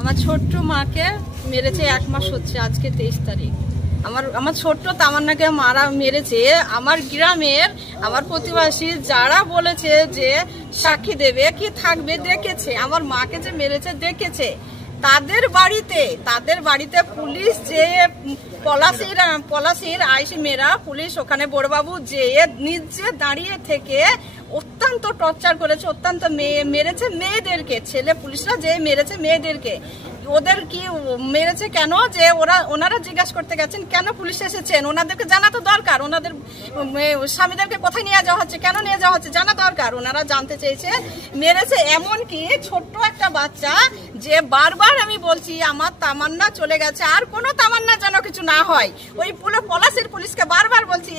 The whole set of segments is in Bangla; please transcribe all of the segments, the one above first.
আমার ছোট্ট মাকে মেরেছে 1 মাস হচ্ছে, আজকে 23 তারিখ। আমার ছোট্ট তামান্নাকে মেরেছে। আমার গ্রামের আমার প্রতিবেশী যারা বলেছে যে সাক্ষী দেবে কি থাকবে, দেখেছে আমার মাকে যে মেরেছে দেখেছে। তাদের বাড়িতে পুলিশ যে পলাশির আইসি মেয়েরা পুলিশ ওখানে বড়বাবু যে নিজে দাঁড়িয়ে থেকে অত্যন্ত টর্চার করেছে, অত্যন্ত মেরেছে মেয়েদেরকে। ছেলে পুলিশরা যে মেরেছে মেয়েদেরকে। ওদের কি মেরেছে কেন, যে ওনারা জিজ্ঞাসা করতে গেছেন কেন পুলিশ এসেছেন, ওনাদেরকে জানা তো দরকার। ওনাদের স্বামীদেরকে কোথায় নিয়ে যাওয়া হচ্ছে, কেন নিয়ে যাওয়া হচ্ছে জানা দরকার। ওনারা জানতে চেয়েছে মেরেছে। এমনকি ছোট্ট একটা বাচ্চা যে বারবার আমি বলছি আমার তামান্না চলে গেছে, আর কোনো তামান্না যেন কিছু না হয়। ওই পলাশির পুলিশকে বারবার বলছি।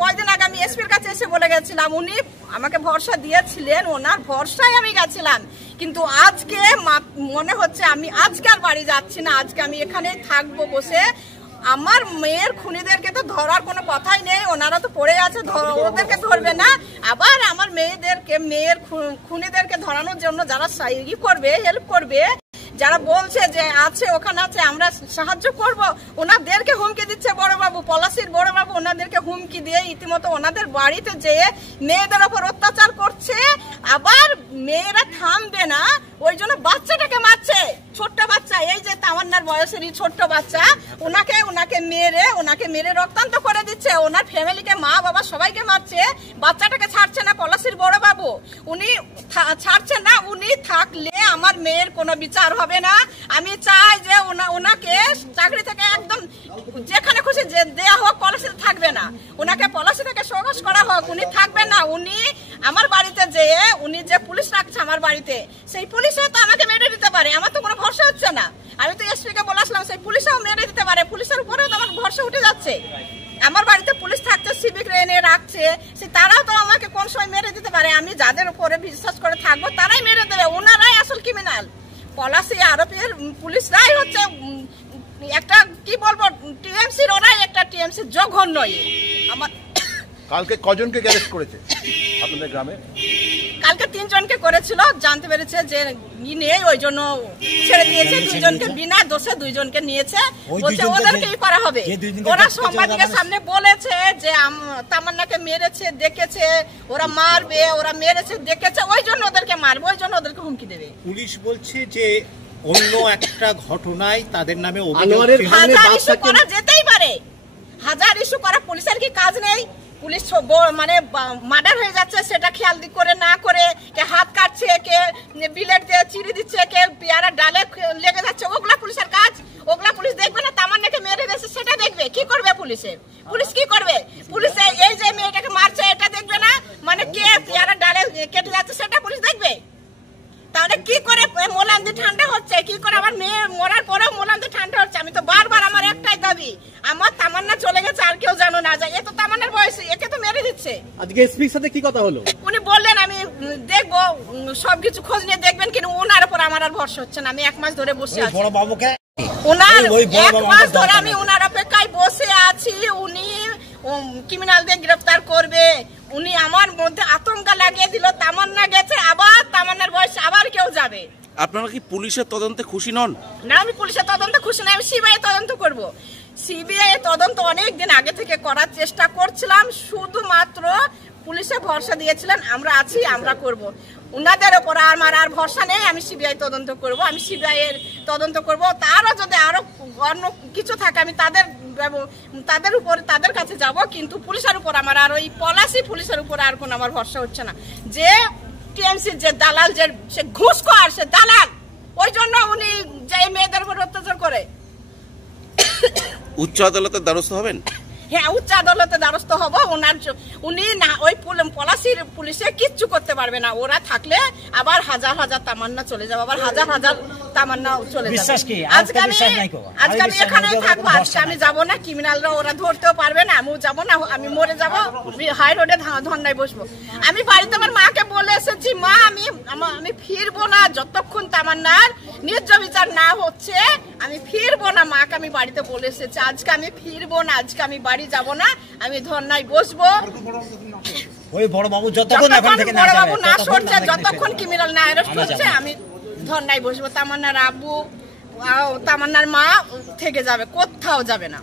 কয়দিন আগে আমি এসপির কাছে এসে বলে গেছিলাম, উনি আমাকে ভরসা দিয়েছিলেন, ওনার ভরসায় আমি গেছিলাম। কিন্তু আজকে মনে হচ্ছে আমি আজকে আর বাড়ি যাচ্ছি না, আজকে আমি এখানে থাকবো বসে। আমার মেয়ের খুনিদেরকে তো ধরার কোনো কথাই নেই, ওনারা তো পড়ে আছে, ওদেরকে ধরবে না। আবার আমার মেয়ের খুনিদেরকে ধরানোর জন্য যারা হেল্প করবে, যারা বলছে যে আছে ওখানে আছে আমরা সাহায্য করব, ওনাদেরকে হুমকি দিচ্ছে বড়বাবু, পলাশির বড়বাবু ওনাদেরকে হুমকি দিয়ে ইতিমধ্যে ওনাদের বাড়িতে যেয়ে মেয়েদের ওপর অত্যাচার করছে। আবার মেয়েরা থামবে না, ওই জন্য বাচ্চাটাকে মারছে, ছোট্ট বাচ্চা, এই যে তামান্নার বয়সেরই ছোট্ট বাচ্চা, ওনাকে মেরে রক্তান্ত করে দিচ্ছে। ওনার ফ্যামিলিকে, মা বাবা সবাইকে মারছে। বাচ্চাটাকে ছাড়ছে না পলাশির বড়বাবু, উনি ছাড়ছে না। উনি থাকলে আমার মেয়ের কোনো বিচার হবে না। আমি চাই যে ওনাকে চাকরি থেকে একদম যেখানে খুশি দেয়া হোক, পলাশিতে থাকবে না, ওনাকে পলাশি থেকে সহজ করা হোক, উনি থাকবে না। উনি আমার বাড়িতে যেয়ে উনি যে পুলিশ রাখছে আমার বাড়িতে, সেই পুলিশে তো আমাকে মেরে দিতে পারে, আমার তো কোনো ভরসা হচ্ছে না। আমি তো এসপিকে বলে আসলাম, সেই পুলিশও মেরে দিতে পারে, পুলিশের উপরেও তো আমার ভরসা উঠে যাচ্ছে। আমার বাড়িতে পুলিশ থাকছে, সিভিক এনে রাখছে, তারাও তো আমাকে কোন সময় মেরে দিতে পারে। আমি যাদের উপরে বিশ্বাস করে থাকবো তারাই মেরে দেবে, ওনারাই আসল ক্রিমিনাল। পলাশি আরোপের পুলিশরাই হচ্ছে একটা কি বলবো টিএমসির, ওরাই একটা টিএমসির জঘন্য। আমার কালকে কজনকে অ্যারেস্ট করেছে আপনাদের গ্রামে? কালকে 3 জনকে করেছিল, জানতে পেরেছে যে নেই ওই জন্য ছেড়ে দিয়েছে। 2 জনকে বিনা দোষে 2 জনকে নিয়েছে, বলছে ওদেরকেই করা হবে। ওরা সাংবাদিকের সামনে বলেছে যে তামান্নাকে মেরেছে দেখেছে, ওরা মারবে, ওরা মেরেছে দেখেছে, ওই জন্য ওদেরকে মারবে, ওই জন্য ওদেরকে হুমকি দেবে। পুলিশ বলছে যে অন্য একটা ঘটনায় তাদের নামে হাজার ইস্যু করা যেতেই পারে, হাজার ইস্যু করা পুলিশের কি কাজ নেই? পুলিশ মানে মার্ডার হয়ে যাচ্ছে সেটা খেয়াল করে না করে, কে হাত কাটছে, কে বিলেট দিয়ে চিড়ে দিচ্ছে, কে পেয়ারা ডালে লেগে যাচ্ছে, ওগুলা পুলিশের কাজ? ওগুলা পুলিশ দেখবে না? তামান্নাকে মেরে দিয়েছে সেটা দেখবে? কি করবে পুলিশ কি করবে? পুলিশে এই যে মেয়েটাকে মারছে এটা দেখবে না? মানে কে পেয়ারা ডালে কেটে যাচ্ছে সেটা পুলিশ দেখবে? তাহলে কি করে মোলান্দি ঠান্ডা হচ্ছে? কি করে আমার মেয়ে মরার পরেও মোলান্দি ঠান্ডা হচ্ছে? আমি তো বারবার আমার একটাই দাবি, আমার তামান্না চলে গেছে, আর কেউ জানো না যায়। এ তো তামান্নার বয়সে, একে তো মেরে দিচ্ছে। আজকে এসপির সাথে কি কথা হলো? উনি বললেন আমি দেখবো, সবকিছু খোঁজ নিয়ে দেখবেন, কিন্তু ওনার উপর আমার আর ভরসা হচ্ছে না। আমি 1 মাস ধরে বসে আছি, ওনার 1 মাস ধরে আমি ওনার অপেক্ষায় বসে আছি। উনি ক্রিমিনালদের গ্রেফতার করবে, উনি আমার মধ্যে আতঙ্ক লাগিয়ে দিল। তামান্না গেছে, আবার তামান্নার বয়স আবার কেউ যাবে। আপনারা কি পুলিশের তদন্তে খুশি নন? না, আমি পুলিশের তদন্তে খুশি না, আমি সিবিআই তদন্ত করব। সিবিআই তদন্ত অনেকদিন আগে থেকে করার চেষ্টা করছিলাম, শুধুমাত্র পুলিশে ভরসা দিয়েছিলেন আমরা আছি, আমরা করব। উনাদের ওপর আমার আর ভরসা নেই। আমি সিবিআই তদন্ত করব, আমি সিবিআই এর তদন্ত করব। তারও যদি আরো অন্য কিছু থাকে আমি তাদের কাছে যাব, কিন্তু পুলিশের উপর আমার আর ওই পলাশি পুলিশের উপর আর কোনো আমার ভরসা হচ্ছে না। যে টিএমসির যে দালাল, যে সে ঘুষখোর, সে দালাল, ওই জন্য উনি যে মেয়েদের উপর অত্যাচার করে। উচ্চ আদালতের দ্বারস্থ হবেন? হ্যাঁ, উচ্চ আদালতে দ্বারস্থ হবো। উনি না ওই পলাশির পুলিশে কিচ্ছু করতে পারবে না। ওরা থাকলে আবার হাজার হাজার তামান্না চলে যাবে, আবার হাজার হাজার তামান্না চলে যাবে। আজকে আমি এখানেই থাকবো, আজকে আমি যাবো না। ক্রিমিনালরা ওরা ধরতেও পারবে না, আমিও যাবো না, আমি মরে যাবো, হাই রোডে ধর্নায় বসবো। আমি বাড়িতে আমার মাকে বলে এসেছি, মা আমি ফিরবো না যতক্ষণ তামান্নার ন্যায্য বিচার না হচ্ছে, আমি ফিরবো না। মাকে আমি বাড়িতে বলে এসেছি আজকে আমি ফিরবো না, আজকে আমি বাড়ি যাব না, আমি ধর্নায় বসবো। ওই বড়বাবু যতক্ষণ না সরছে, যতক্ষণ ক্রিমিনাল না অ্যারেস্ট হচ্ছে, আমি ধর্নায় বসবো, তামান্নার আব্বু তামান্নার মা থেকে যাবে, কোথাও যাবে না।